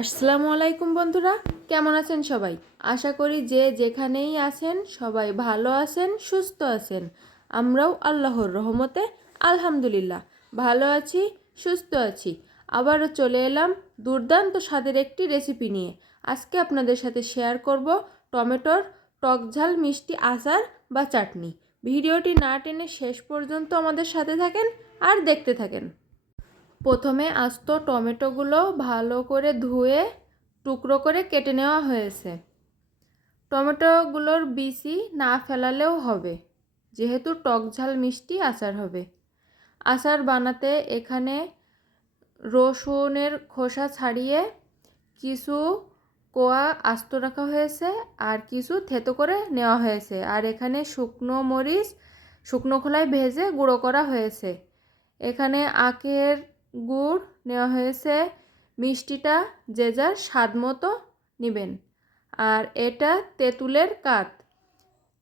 আসসালামু আলাইকুম বন্ধুরা, কেমন আছেন সবাই? আশা করি যে যেখানেই আছেন সবাই ভালো আছেন, সুস্থ আছেন। আমরাও আল্লাহর রহমতে আলহামদুলিল্লাহ ভালো আছি, সুস্থ আছি। আবারও চলে এলাম দুর্দান্ত স্বাদের একটি রেসিপি নিয়ে। আজকে আপনাদের সাথে শেয়ার করব টমেটোর টকঝাল মিষ্টি আচার বা চাটনি। ভিডিওটি না টেনে শেষ পর্যন্ত আমাদের সাথে থাকেন আর দেখতে থাকেন। প্রথমে আস্ত টমেটোগুলো ভালো করে ধুয়ে টুকরো করে কেটে নেওয়া হয়েছে। টমেটোগুলোর বিচি না ফেলালেও হবে, যেহেতু টকঝাল মিষ্টি আচার হবে। আচার বানাতে এখানে রসুনের খোসা ছাড়িয়ে কিছু কোয়া আস্ত রাখা হয়েছে আর কিছু থেতো করে নেওয়া হয়েছে। আর এখানে শুকনো মরিচ শুকনো খোলায় ভেজে গুঁড়ো করা হয়েছে। এখানে আখের গুড় নেওয়া হয়েছে। মিষ্টিটা যে যার স্বাদ মতো নেবেন। আর এটা তেঁতুলের কাঠ।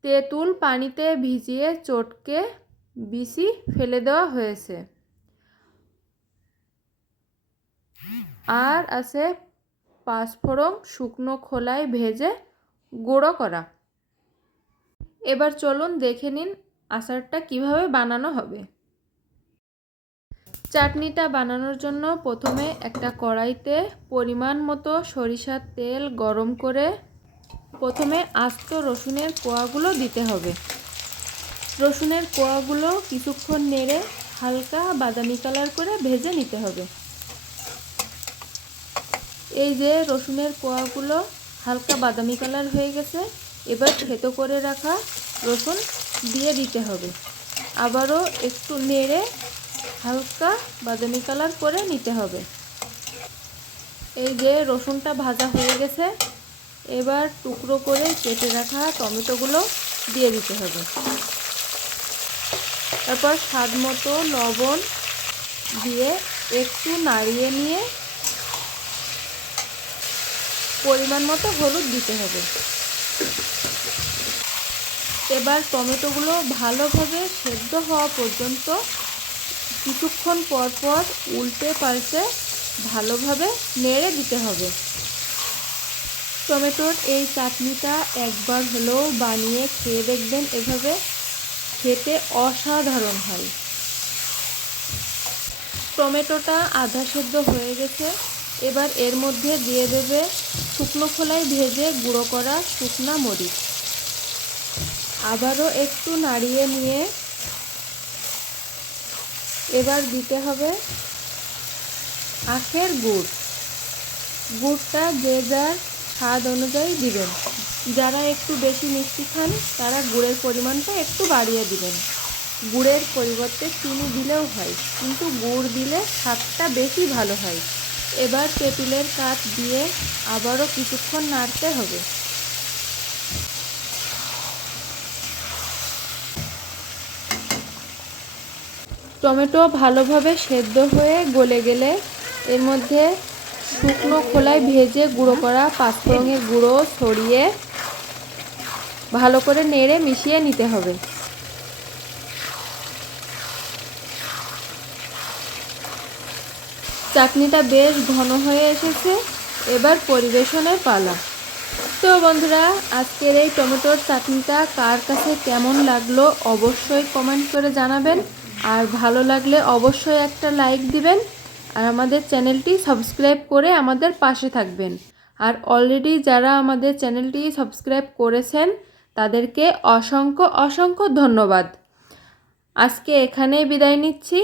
তেঁতুল পানিতে ভিজিয়ে চটকে বিচি ফেলে দেওয়া হয়েছে। আর আছে পাঁচফোড়ন শুকনো খোলায় ভেজে গুঁড়ো করা। এবার চলুন দেখে নিন আচারটা কিভাবে বানানো হবে। চাটনিটা বানানোর জন্য প্রথমে একটা কড়াইতে পরিমাণ মতো সরিষার তেল গরম করে প্রথমে আস্ত রসুনের কোয়াগুলো দিতে হবে। রসুনের কোয়াগুলো কিছুক্ষণ নেড়ে হালকা বাদামি কালার করে ভেজে নিতে হবে। এই যে রসুনের কোয়াগুলো হালকা বাদামি কালার হয়ে গেছে, এবার থেতো করে রাখা রসুন দিয়ে দিতে হবে। আবারও একটু নেড়ে হালকা বাদামি কালার করে নিতে হবে। এই যে রসুনটা ভাজা হয়ে গেছে, এবার টুকরো করে কেটে রাখা টমেটোগুলো দিয়ে দিতে হবে। তারপর স্বাদ মতো লবণ দিয়ে একটু নাড়িয়ে নিয়ে পরিমাণ মতো হলুদ দিতে হবে। এবার টমেটোগুলো ভালোভাবে সেদ্ধ হওয়া পর্যন্ত কিছুক্ষণ পর পর উল্টে পাল্টে ভালোভাবে নেড়ে দিতে হবে। টমেটোর এই চাটনিটা একবার হলেও বানিয়ে খেয়ে দেখবেন, এভাবে খেতে অসাধারণ হয়। টমেটোটা আধা সেদ্ধ হয়ে গেছে, এবার এর মধ্যে দিয়ে দেবে শুকনো খোলায় ভেজে গুঁড়ো করা শুকনা মরিচ। আবারও একটু নাড়িয়ে নিয়ে এবার দিতে হবে আখের গুড়। গুড়টা যে যার স্বাদ অনুযায়ী দিবেন। যারা একটু বেশি মিষ্টি খান তারা গুড়ের পরিমাণটা একটু বাড়িয়ে দিবেন। গুড়ের পরিবর্তে চিনি দিলেও হয়, কিন্তু গুড় দিলে স্বাদটা বেশি ভালো হয়। এবার তেঁতুলের কাঠ দিয়ে আবারও কিছুক্ষণ নাড়তে হবে। টমেটো ভালোভাবে সেদ্ধ হয়ে গলে গেলে এর মধ্যে শুকনো খোলায় ভেজে গুঁড়ো করা পাঁচফোড়নের গুঁড়ো ছড়িয়ে ভালো করে নেড়ে মিশিয়ে নিতে হবে। চাটনিটা বেশ ঘন হয়ে এসেছে, এবার পরিবেশনের পালা। তো বন্ধুরা, আজকের এই টমেটোর চাটনিটা কার কাছে কেমন লাগলো অবশ্যই কমেন্ট করে জানাবেন। আর ভালো লাগলে অবশ্যই একটা লাইক দিবেন। আর আমাদের চ্যানেলটি সাবস্ক্রাইব করে আমাদের পাশে থাকবেন। আর অলরেডি যারা আমাদের চ্যানেলটি সাবস্ক্রাইব করেছেন তাদেরকে অসংখ্য অসংখ্য ধন্যবাদ। আজকে এখানেই বিদায় নিচ্ছি।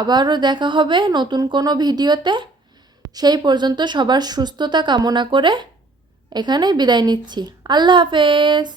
আবারও দেখা হবে নতুন কোনো ভিডিওতে। সেই পর্যন্ত সবার সুস্থতা কামনা করে এখানে বিদায় নিচ্ছি। আল্লাহ হাফেজ।